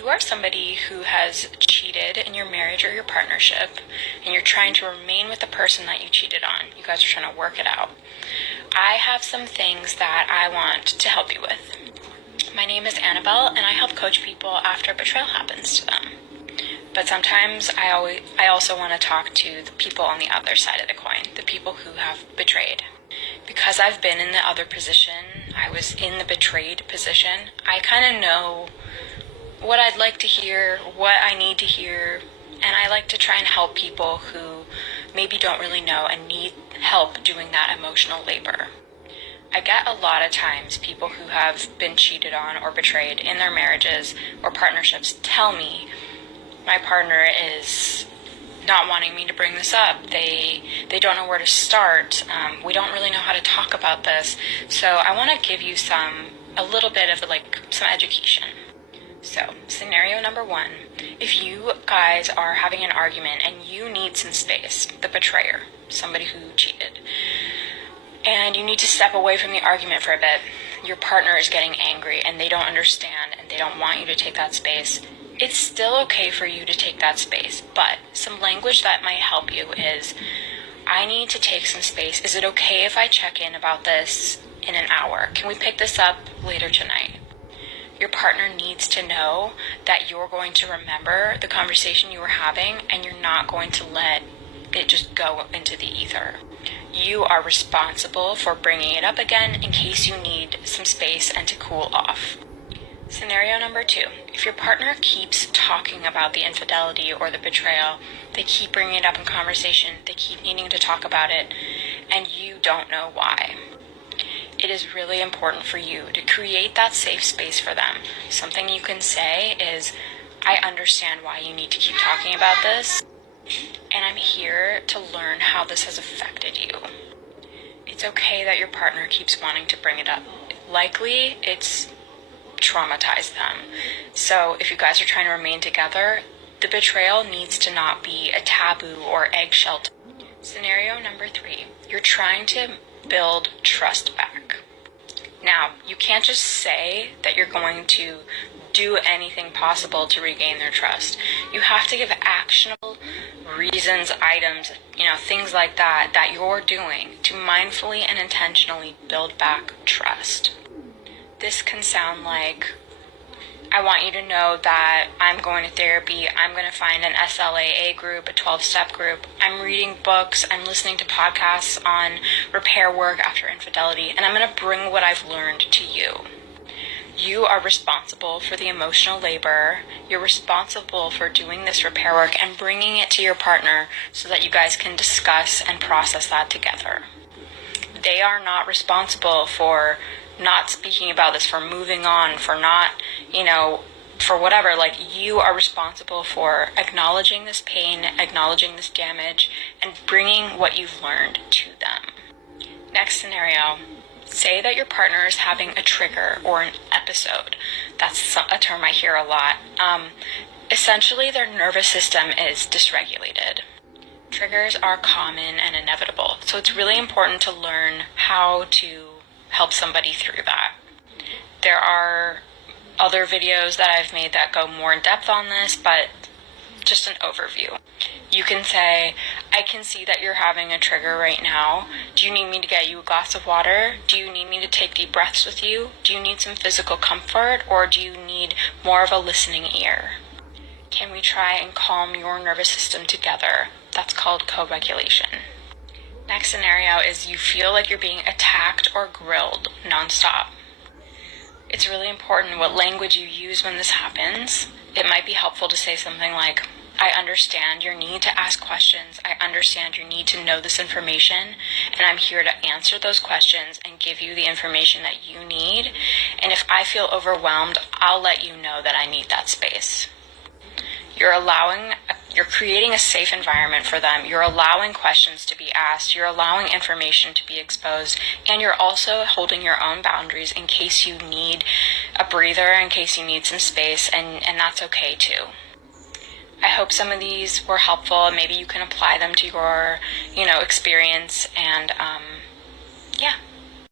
you are somebody who has cheated in your marriage or your partnership, and you're trying to remain with the person that you cheated on, you guys are trying to work it out, I have some things that I want to help you with. My name is Annabelle, and I help coach people after betrayal happens to them. But sometimes I also want to talk to the people on the other side of the coin, the people who have betrayed. Because I've been in the other position, I was in the betrayed position, I kind of know what I'd like to hear, what I need to hear, and I like to try and help people who maybe don't really know and need help doing that emotional labor. I get a lot of times people who have been cheated on or betrayed in their marriages or partnerships tell me, my partner is not wanting me to bring this up. They don't know where to start. We don't really know how to talk about this. So I want to give you a little bit of some education. So, scenario number 1, if you guys are having an argument and you need some space, the betrayer, somebody who cheated, and you need to step away from the argument for a bit, your partner is getting angry and they don't understand and they don't want you to take that space, it's still okay for you to take that space, but some language that might help you is, I need to take some space. Is it okay if I check in about this in an hour? Can we pick this up later tonight? Your partner needs to know that you're going to remember the conversation you were having and you're not going to let it just go into the ether. You are responsible for bringing it up again in case you need some space and to cool off. Scenario number 2, if your partner keeps talking about the infidelity or the betrayal, they keep bringing it up in conversation, they keep needing to talk about it, and you don't know why. It is really important for you to create that safe space for them. Something you can say is, I understand why you need to keep talking about this, and I'm here to learn how this has affected you. It's okay that your partner keeps wanting to bring it up. Likely, it's traumatized them. So if you guys are trying to remain together, the betrayal needs to not be a taboo or eggshell. Scenario number 3, you're trying to build trust back. Now, you can't just say that you're going to do anything possible to regain their trust. You have to give actionable reasons, items, things like that you're doing to mindfully and intentionally build back trust. This can sound like, I want you to know that I'm going to therapy, I'm going to find an SLAA group, a 12-step group, I'm reading books, I'm listening to podcasts on repair work after infidelity, and I'm going to bring what I've learned to you. You are responsible for the emotional labor, you're responsible for doing this repair work and bringing it to your partner so that you guys can discuss and process that together. They are not responsible for not speaking about this, for moving on, for not, for whatever. You are responsible for acknowledging this pain, acknowledging this damage, and bringing what you've learned to them. Next scenario, say that your partner is having a trigger or an episode. That's a term I hear a lot. Essentially, their nervous system is dysregulated. Triggers are common and inevitable, so it's really important to learn how to help somebody through that. There are other videos that I've made that go more in depth on this, but just an overview. You can say, I can see that you're having a trigger right now. Do you need me to get you a glass of water? Do you need me to take deep breaths with you? Do you need some physical comfort, or do you need more of a listening ear? Can we try and calm your nervous system together? That's called co-regulation. Next scenario is you feel like you're being attacked or grilled nonstop. It's really important what language you use when this happens. It might be helpful to say something like, I understand your need to ask questions. I understand your need to know this information, and I'm here to answer those questions and give you the information that you need. And if I feel overwhelmed, I'll let you know that I need that space. You're creating a safe environment for them. You're allowing questions to be asked. You're allowing information to be exposed. And you're also holding your own boundaries in case you need a breather, in case you need some space, and that's okay too. I hope some of these were helpful, and maybe you can apply them to your, experience, and yeah.